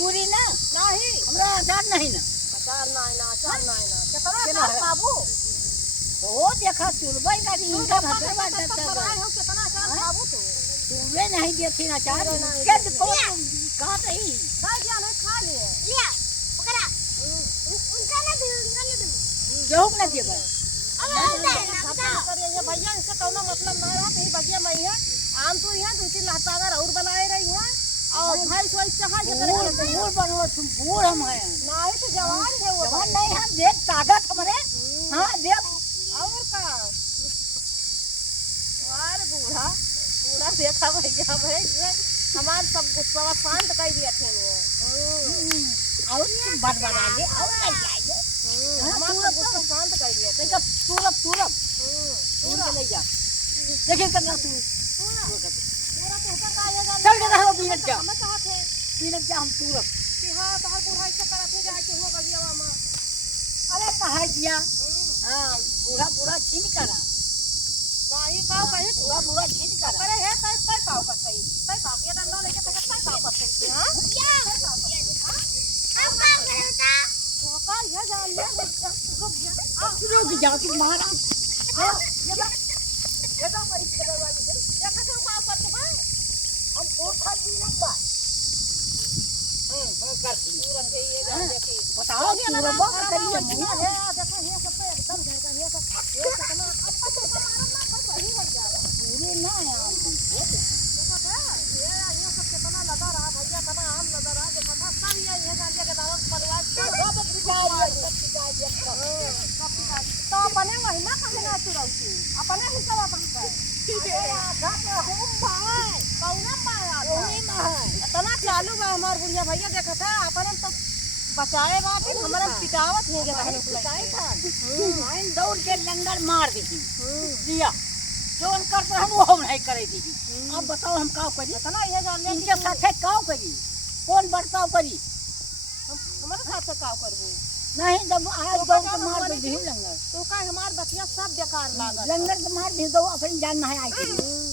पूरी ना नहीं हमरा अचार नहीं ना कितना बाबू ओ देखा चुलबई गाड़ी इनका भतर बाटा कितना अचार बाबू तुम्हें नहीं देती ना अचार के कौन कहां रही खा जा नहीं खा ले लिया पकड़ा उनका ना दे जो ना दे भाई ये भैया इसका कौनो मतलब ना रहा कहीं बगिया में है आम तो यहां दो तीन लातागर और बनाए रही है और भाई सोई चाहा के बूढ़ बनवा तुम बूढ़ हम है नहीं तो जवान है वो जवान नहीं हम देख ताकत हमरे हां देख और का यार बूढ़ा देखा भैया भाई हमार सब गुस्सा शांत कर दिया थे और बड़बड़ा दे और कर जाएंगे हमार सब गुस्सा शांत कर दिया थे जब पूरब ले जा देखिए करना तू चल के रहो बीनक जा हम चाहते बीनक जा हम पूरब कि हां तोहर बूढ़ा ऐसे करत है जाके हो गलियावा में अरे कहा दिया हां बूढ़ा छीन करा नहीं का कहे बूढ़ा छीन करा अरे है तय काव का सही तय काव ये डंडा लेके तय काव का सही हां अब का करता वो का ये जा ले रुक जा तू मारा हां ये तो परीक्षा वाली है ये कैसे काव करते भाई हम पोखर भी ना बा कर तुरंत ये देखी बताओ पूरा बात करिए मुंह है देखो ये सब पे एकदम झड़का ये कितना अब तो हमारा ना बस वही लग जा रहा पूरे ना है देखो ये सब कितना लगा रहा भैया कितना आम लगा रहा देखो था सब ये गांजे के दाव परिवार सब तो अपने वही ना कहे ना तू रहती अपने ही सब अपन इतना चालू बा हमार बुढ़िया भैया देखा था अपन तो बचाए बा फिर हमरा पिटावत है के रहने पिटाई था लाइन दौड़ के लंगर मार दी दिया जो उनकर पर हम वो नहीं करे दी अब बताओ हम का करी इतना ये जान ले इनके साथे का करी कौन बर्ताव करी हमारे साथ का करबो नहीं जब आज दौड़ के मार दी लंगर तो का हमार बतिया सब बेकार लागल लंगर के मार दी दो अपन जान नहीं आई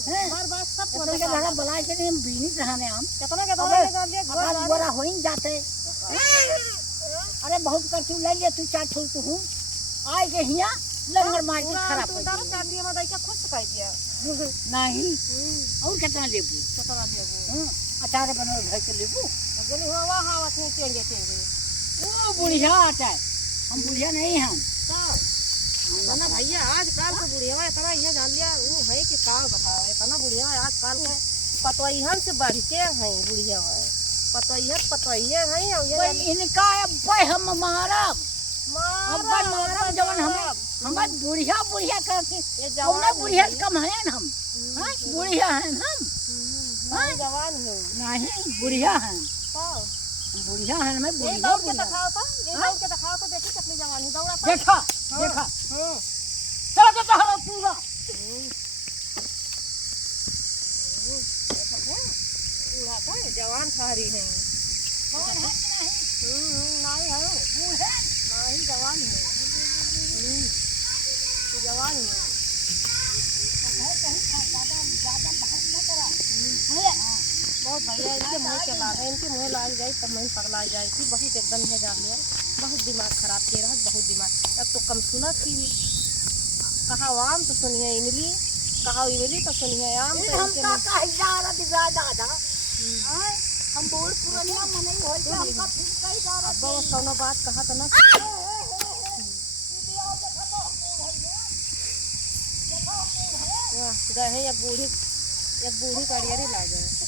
हैं हर बात सब कोने के लगा बुलाए के हम बीनी रहने हम कितना के दौड़ ले घर बोरा होइन जाते अरे बहुत कर तू ले ले तू चाट फूल तू हूं आए के हिया लंगर मार के खराब कर तार चाटी में दई के खुश कर दिया नहीं और कितना लेबू अचार बनो घर के लेबू गली हवा हवा से चेंगे वो बुढ़िया आता है हम बुढ़िया नहीं हम ना भैया आज काल के बुढ़िया इतना ये जान लिया वो है कि का बताओ इतना बुढ़िया आज काल के पतोइहन से बढ़ के है बुढ़िया है पतोइये है और ये इनका भाई हम मारब जवन हम बुढ़िया करके ये जवान बुढ़िया कम है हम बुढ़िया है हम जवान हो नहीं बुढ़िया है बुढ़िया है मैं बुढ़िया दौड़ के दिखाओ तो देखी कितनी जवानी दौड़ा देखा चलो तो हमारा पूरा पूरा का जवान थारी है जवान है नहीं है बूढ़े नहीं जवान है जवान है ज्यादा बाहर न करा बहुत भैया इनके मुँह लाल जाए तब मैं पगला जाए थी बहुत एकदम है जान लिया बहुत दिमाग खराब के रहा बहुत दिमाग अब तो कम सुना थी कहा आम तो सुनिए इमली, कहा इमली तो सुनिए आम। फिर हम का कहिदारा दिवा दादा हां हम बूढ़ पुरानिया मने होई के हमका फिर कहिदारा अब वो कोनो बात कहा तो ना गए हैं एक बूढ़ी कड़ियरी ला गए।